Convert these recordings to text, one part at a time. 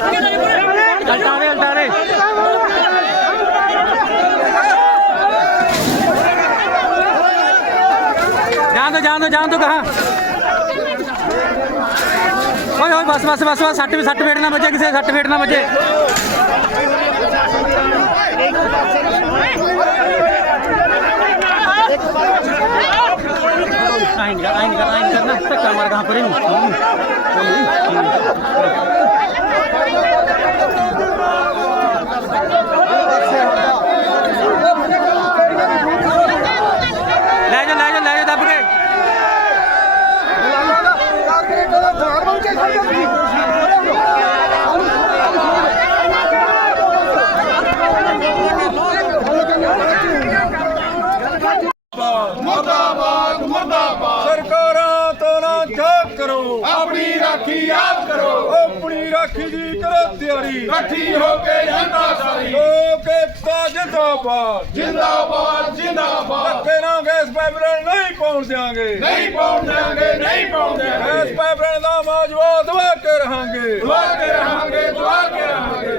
ਉਤਰ ਅਲਟਾ ਜਾਣ ਦੋ ਜਾਣ ਦੋ ਜਾਣ ਦੋ ਕਹਾ। ਓਏ ਓਏ, ਬਸ ਬਸ ਬਸ ਬਸ, ਸੱਟ ਵੀ ਸੱਟ ਫੇਟ ਨਾ ਵੱਜੇ, ਕਿਸੇ ਦੇ ਸੱਟ ਫੇਟ ਨਾ ਵੱਜੇ। ਆਈ ਨਹੀਂ ਆਈ ਨਹੀਂ ਆਈ ਕਰਨਾ, ਧੱਕਾ ਮਾਰ ਕਹਾਂ ਪਰੇ ਨੂੰ। ਲੈ ਜਾ ਲੈ ਜਾ ਲੈ ਜਾ, ਦੱਬ ਕੇ। ਮੁਰਦਾਬਾਦ ਤਿਆਰੀ ਇਕੱਠੀ ਹੋ ਕੇ ਜਨਤਾ ਸਾਰੀ ਲੋਕ ਏਕਤਾ ਜਿੰਦਾਬਾਦ। ਜਿੰਦਾਬਾਦ ਜਿੰਦਾਬਾਦ। ਨਾਲ ਗੈਸ ਪਾਈਪਲਾਈਨ ਨਹੀਂ ਪਾਉਣ ਦਿਆਂਗੇ। ਨਹੀਂ ਪਾਉਣ ਦਿਆਂਗੇ ਨਹੀਂ ਪਾਉਣ ਦਿਆਂਗੇ। ਗੈਸ ਪਾਈਪਲਾਈਨ ਦਾ ਮਾਜਵਾ ਦਵਾ ਕੇ ਰਹਾਂਗੇ। ਦਵਾ ਕੇ ਰਹਾਂਗੇ ਦਵਾ ਕੇ ਰਹਾਂਗੇ।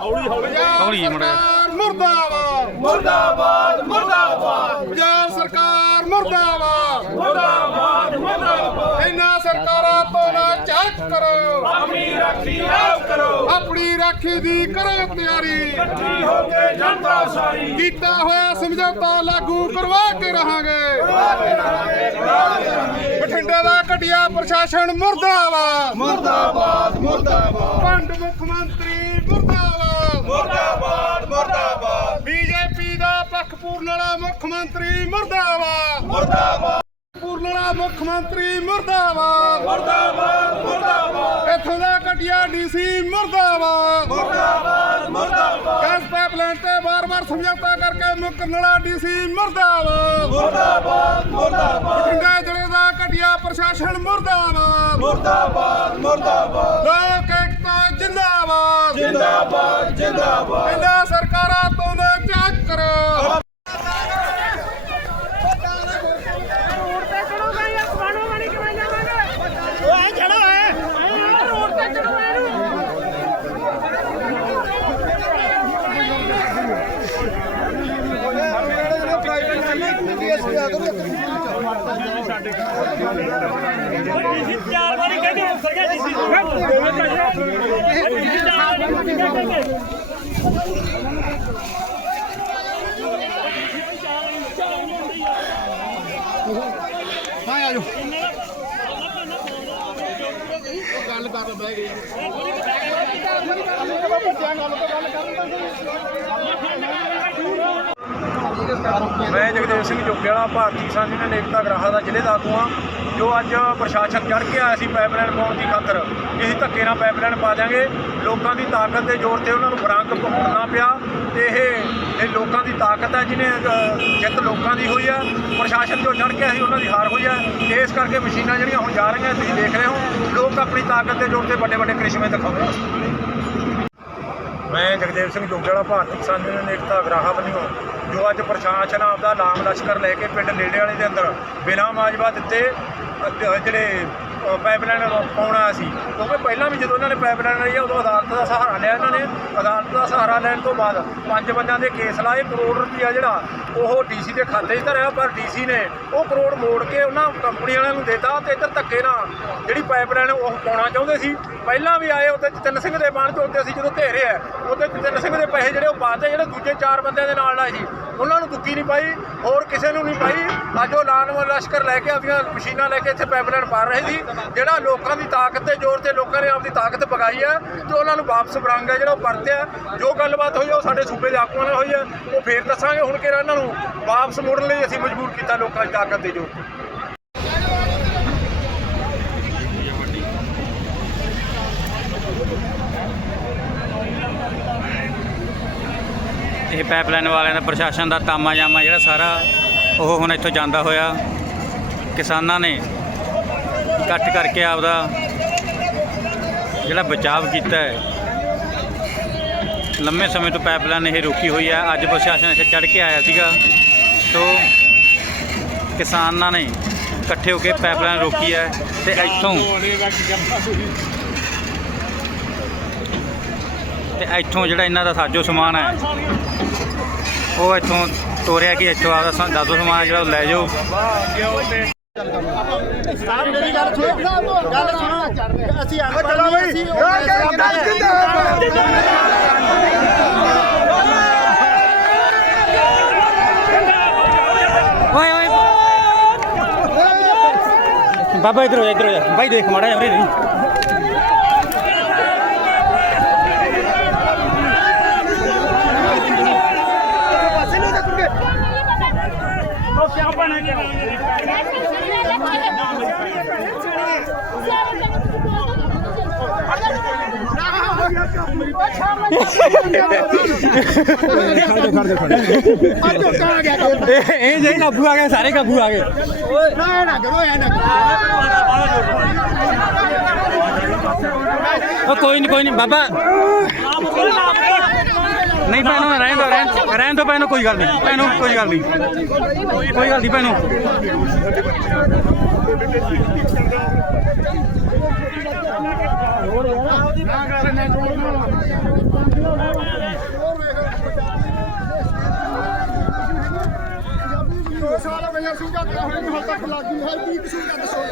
ਹੌਲੀ ਹੌਲੀ। ਹੌਲੀ ਮੁੰਡੇ ਮੁਰਦਾਬਾਦ। ਮੁਰਦਾਬਾਦ ਮੁਰਦਾਬਾਦ। ਪੰਜਾਬ ਸਰਕਾਰ ਮੁਰਦਾਬਾਦ। ਮੁਰਦਾਬਾਦ ਮੁਰਦਾਬਾਦ। ਇਹਨਾਂ ਸਰਕਾਰਾਂ ਤੋਂ ਨਾ ਝਾਕ ਕਰੋ। ਆਪਣੀ ਰਾਖੀ ਆਪ ਕਰੋ। ਆਪਣੀ ਰਾਖੀ ਦੀ ਕਰੋ ਤਿਆਰੀ। ਇਕੱਠੀ ਹੋ ਕੇ ਜਨਤਾ ਸਾਰੀ। ਕੀਤਾ ਹੋਇਆ ਸਮਝੌਤਾ ਲਾਗੂ ਕਰਵਾ ਕੇ ਰਹਾਂਗੇ। ਕਰਵਾ ਕੇ ਰਹਾਂਗੇ ਕਰਵਾ ਕੇ ਰਹਾਂਗੇ। ਬਠਿੰਡੇ ਦਾ ਘਟਿਆ ਪ੍ਰਸ਼ਾਸਨ ਮੁਰਦਾਬਾਦ। ਮੁਰਦਾਬਾਦ ਮੁਰਦਾਬਾਦ। ਪੰਡ ਮੁੱਖ ਮੰਤਰੀ ਮੁਰਦਾਬਾਦ। ਮੁਰਦਾਬਾਦ ਮੁਰਦਾਬਾਦ। ਬੀਜੇਪੀ ਦਾ ਪੱਖ ਪੂਰਨ ਵਾਲਾ ਮੁੱਖ ਮੰਤਰੀ ਮੁਰਦਾਬਾਦ। ਮੁਰਦਾਬਾਦ। ਮੁੱਖ ਮੰਤਰੀ ਮੁਰਦਾਬਾਦ। ਮੁਰਦਾਬਾਦ ਮੁਰਦਾਬਾਦ। ਇੱਥੋਂ ਦਾ ਘਟਿਆ ਡੀਸੀ ਮੁਰਦਾਬਾਦ। ਮੁਰਦਾਬਾਦ ਮੁਰਦਾਬਾਦ। ਗੈਸ ਪਾਈਪਲਾਈਨ ਤੇ ਬਾਰ-ਬਾਰ ਸਮਝੌਤਾ ਕਰਕੇ ਮੁੱਕਰਨ ਵਾਲਾ ਡੀਸੀ ਮੁਰਦਾਬਾਦ। ਮੁਰਦਾਬਾਦ ਮੁਰਦਾਬਾਦ। ਬਠਿੰਡਾ ਜ਼ਿਲ੍ਹੇ ਦਾ ਘਟਿਆ ਪ੍ਰਸ਼ਾਸਨ ਮੁਰਦਾਬਾਦ। ਮੁਰਦਾਬਾਦ ਮੁਰਦਾਬਾਦ। ਲੋਕ ਏਕਤਾ ਜਿੰਦਾਬਾਦ। ਜਿੰਦਾਬਾਦ ਜਿੰਦਾਬਾਦ ਇਹਨਾਂ ਸਰਕਾਰਾਂ ਤੋਂ ਨਾ ਝਾਕ ਕਰੋ ਰੋਡ ਤੇ ਚੜੋਗਾ ਜਾਂ ਸਵਾਨੋਂ ਵਾਲੀ ਕਿਵੇਂ ਜਾਵਾਂਗੇ ਓਏ ਚੜੋ ਐ ਰੋਡ ਤੇ ਚੜੋ ਇਹਨੂੰ ਚਾਰ ਵਾਰੀ ਕਹਿੰਦੇ ਉਸਰ ਗਿਆ ਡੀਸੀ ਚਾਰ ਵਾਰੀ ਕਹਿੰਦੇ ਮੈਂ ਜਗਦੇਵ ਸਿੰਘ ਜੋਗੇ ਵਾਲਾ ਭਾਰਤੀ ਕਿਸਾਨ ਯੂਨੀਅਨ ਏਕਤਾ ਗ੍ਰਾਹਾਂ ਦਾ ਜ਼ਿਲ੍ਹੇ ਦਾ ਆਗੂ ਹਾਂ, ਜੋ ਅੱਜ ਪ੍ਰਸ਼ਾਸਨ ਚੜ ਕੇ ਆਇਆ ਸੀ ਪਾਈਪਲਾਈਨ ਪਾਉਣ ਦੀ ਖਾਤਰ। ਕਿ ਅਸੀਂ ਧੱਕੇ ਨਾਲ ਪਾਈਪਲਾਈਨ ਪਾ ਦਿਆਂਗੇ। ਲੋਕਾਂ ਦੀ ਤਾਕਤ ਦੇ ਜ਼ੋਰ ਤੇ ਉਹਨਾਂ ਨੂੰ ਬਰਾਂਕ ਭੁਗਤਣਾ ਪਿਆ ਤੇ ਇਹ ਇਹ ਲੋਕਾਂ ਦੀ ਤਾਕਤ ਹੈ, ਜਿਹਨੇ ਜਿੱਤ ਲੋਕਾਂ ਦੀ ਹੋਈ ਹੈ। ਪ੍ਰਸ਼ਾਸਨ ਜੋ ਚੜ ਕੇ ਆਇਆ ਸੀ, ਉਹਨਾਂ ਦੀ ਹਾਰ ਹੋਈ ਹੈ। ਇਸ ਕਰਕੇ ਮਸ਼ੀਨਾਂ ਜਿਹੜੀਆਂ ਹੁਣ ਜਾ ਰਹੀਆਂ, ਤੁਸੀਂ ਦੇਖ ਰਹੇ ਹੋ, ਲੋਕ ਆਪਣੀ ਤਾਕਤ ਦੇ ਜ਼ੋਰ ਤੇ ਵੱਡੇ ਵੱਡੇ ਕ੍ਰਿਸ਼ਮੇ ਦਿਖਾਉਂਦੇ ਮੈਂ ਜਗਦੇਵ ਸਿੰਘ ਜੋਗੇ ਵਾਲਾ ਭਾਰਤੀ ਕਿਸਾਨ ਯੂਨੀਅਨ ਏਕਤਾ ਗ੍ਰਾਹਾਂ ਵੱਲੋਂ ਜੋ ਅੱਜ ਪ੍ਰਸ਼ਾਸਨ ਆਪਦਾ ਲਾਮ ਲਸ਼ਕਰ ਲੈ ਕੇ ਪਿੰਡ ਨੇੜੇ ਵਾਲੇ ਦੇ ਅੰਦਰ ਬਿਨਾਂ ਮਾਜਵਾ ਦਿੱਤੇ ਜਿਹੜੇ ਪਾਈਪਲਾਈਨ ਪਾਉਣਾ ਸੀ। ਕਿਉਂਕਿ ਪਹਿਲਾਂ ਵੀ ਜਦੋਂ ਇਹਨਾਂ ਨੇ ਪਾਈਪਲਾਈਨ ਲਈ ਆ, ਉਦੋਂ ਅਦਾਲਤ ਦਾ ਸਹਾਰਾ ਲਿਆ ਇਹਨਾਂ ਨੇ। ਅਦਾਲਤ ਦਾ ਸਹਾਰਾ ਲੈਣ ਤੋਂ ਬਾਅਦ ਪੰਜ ਬੰਦਿਆਂ ਦੇ ਕੇਸ ਲਾਏ ਕਰੋੜ ਰੁਪਈਆ ਜਿਹੜਾ ਉਹ ਡੀਸੀ ਦੇ ਖਾਤੇ 'ਚ ਧਰਿਆ ਪਰ ਡੀਸੀ ਨੇ ਉਹ ਕਰੋੜ ਮੋੜ ਕੇ ਉਹਨਾਂ ਕੰਪਨੀ ਵਾਲਿਆਂ ਨੂੰ ਦੇਤਾ ਤੇ ਇੱਧਰ ਧੱਕੇ ਨਾਲ ਜਿਹੜੀ ਪਾਈਪਲਾਈਨ ਉਹ ਪਾਉਣਾ ਚਾਹੁੰਦੇ ਸੀ। ਪਹਿਲਾਂ ਵੀ ਆਏ ਉਹਦੇ ਤਿੰਨ ਸਿੰਘ ਦੇ ਬਾਣ ਚੋਂਦੇ ਸੀ ਜਦੋਂ ਘੇਰੇ ਆ ਉਹਦੇ ਤਿੰਨ ਸਿੰਘ ਦੇ ਪੈਸੇ ਜਿਹੜੇ ਉਹ ਪਾਤੇ ਜਿਹੜੇ ਦੂਜੇ ਚਾਰ ਬੰਦਿਆਂ ਦੇ ਨਾਲ ਲਾਏ ਸੀ। ਉਹਨਾਂ ਨੂੰ ਦੁੱਕੀ ਨਹੀਂ ਪਾਈ, ਹੋਰ ਕਿਸੇ ਨੂੰ ਨਹੀਂ ਪਾਈ। ਅੱਜ ਉਹ ਲਾਨ ਲਸ਼ਕਰ ਲੈ ਕੇ ਆਪਣੀਆਂ ਮਸ਼ੀਨਾਂ ਲੈ ਕੇ ਇੱਥੇ ਪਾਈਪਲਾਈਨ ਪਾ ਰਹੇ ਸੀ, ਜਿਹੜਾ ਲੋਕਾਂ ਦੀ ਤਾਕਤ ਦੇ ਜ਼ੋਰ ਤੇ ਲੋਕਾਂ ਨੇ ਆਪਦੀ ਤਾਕਤ ਪਗਾਈ ਹੈ ਤੇ ਉਹਨਾਂ ਨੂੰ ਵਾਪਸ ਬਰੰਗ ਹੈ ਜਿਹੜਾ ਉਹ ਪਰਤਿਆ ਜੋ ਗੱਲਬਾਤ ਹੋਈ ਹੈ ਉਹ ਸਾਡੇ ਸੂਬੇ ਦੇ ਆਗੂਆਂ ਨਾਲ ਹੋਈ ਹੈ ਉਹ ਫੇਰ ਦੱਸਾਂਗੇ ਹੁਣ ਕਿਹੜਾ ਇਹਨਾਂ ਨੂੰ ਵਾਪਸ ਮੋੜਨ ਲਈ ਅਸੀਂ ਮਜਬੂਰ ਕੀਤਾ ਲੋਕਾਂ ਦੀ ਤਾਕਤ ਦੇ ਜ਼ੋਰ ਪਾਈਪਲਾਈਨ ਵਾਲਿਆਂ ਦਾ, ਪ੍ਰਸ਼ਾਸਨ ਦਾ ਤਾਮਾ ਜਾਮਾ ਜਿਹੜਾ ਸਾਰਾ ਉਹ ਹੁਣ ਇੱਥੋਂ ਜਾਂਦਾ ਹੋਇਆ। ਕਿਸਾਨਾਂ ਨੇ ਇਕੱਠ ਕਰਕੇ ਆਪਦਾ ਜਿਹੜਾ ਬਚਾਵ ਕੀਤਾ ਹੈ, ਲੰਮੇ ਸਮੇਂ ਤੋਂ ਪਾਈਪਲਾਈਨ ਇਹ ਰੁਕੀ ਹੋਈ ਹੈ। ਅੱਜ ਪ੍ਰਸ਼ਾਸਨ ਇੱਥੇ ਚੜ੍ਹ ਕੇ ਆਇਆ ਸੀਗਾ। ਸੋ ਕਿਸਾਨਾਂ ਨੇ ਇਕੱਠੇ ਹੋ ਕੇ ਪਾਈਪਲਾਈਨ ਰੋਕੀ ਹੈ ਤੇ ਇੱਥੋਂ ਤੇ ਇੱਥੋਂ ਜਿਹੜਾ ਇਹਨਾਂ ਦਾ ਸਾਜੋ ਸਮਾਨ ਹੈ ਉਹ ਇੱਥੋਂ ਤੋਰਿਆ ਕਿ ਇੱਥੋਂ ਆਪਦਾ ਸਾ- ਦਾਦੋ ਸਮਾਨ ਜਿਹੜਾ ਉਹ ਲੈ ਜਾਓ। ਸਾਹਿਬ ਮੇਰੀ ਗੱਲ ਸੁਣੋ। ਗੱਲ ਸੁਣੋ। ਅਸੀਂ ਅਨਪੜ੍ਹ ਨਹੀਂ ਅਸੀਂ ਉਹ ਓਏ ਓਏ। ਬਾਬਾ ਇਧਰ ਹੋ ਜਾ ਇਧਰ ਹੋ ਜਾ। ਭਾਈ ਦੇਖ ਮਾੜਾ ਜਮਰੇ ਨਹੀਂ ਉਹ ਕਿਆ ਬਣਾ ਕੇ ਇਹ ਇਹ ਜੇ ਕਾਬੂ ਆ ਗਏ ਸਾਰੇ ਕਾਬੂ ਆ ਗਏ ਨਾ ਨਾ ਕਰੋ ਐ ਨਾ ਉਹ ਕੋਈ ਨਹੀਂ ਕੋਈ ਨਹੀਂ ਬਾਬਾ ਨਹੀਂ ਭੈਣੋ ਰਹਿਣ ਦੋ, ਰਹਿਣ ਰਹਿਣ ਦੋ। ਭੈਣੋ ਕੋਈ ਗੱਲ ਨਹੀਂ ਭੈਣੋ ਕੋਈ ਗੱਲ ਨਹੀਂ ਕੋਈ ਗੱਲ ਨਹੀਂ ਭੈਣੋ ਸਾਰਾ ਬਈਆ ਸੁਝਾ ਕੇ ਹੁਣ ਤੱਕ ਲੱਗੀ ਹੈ ਕੀ ਕਸੂਰ ਦਾ ਦੱਸੋ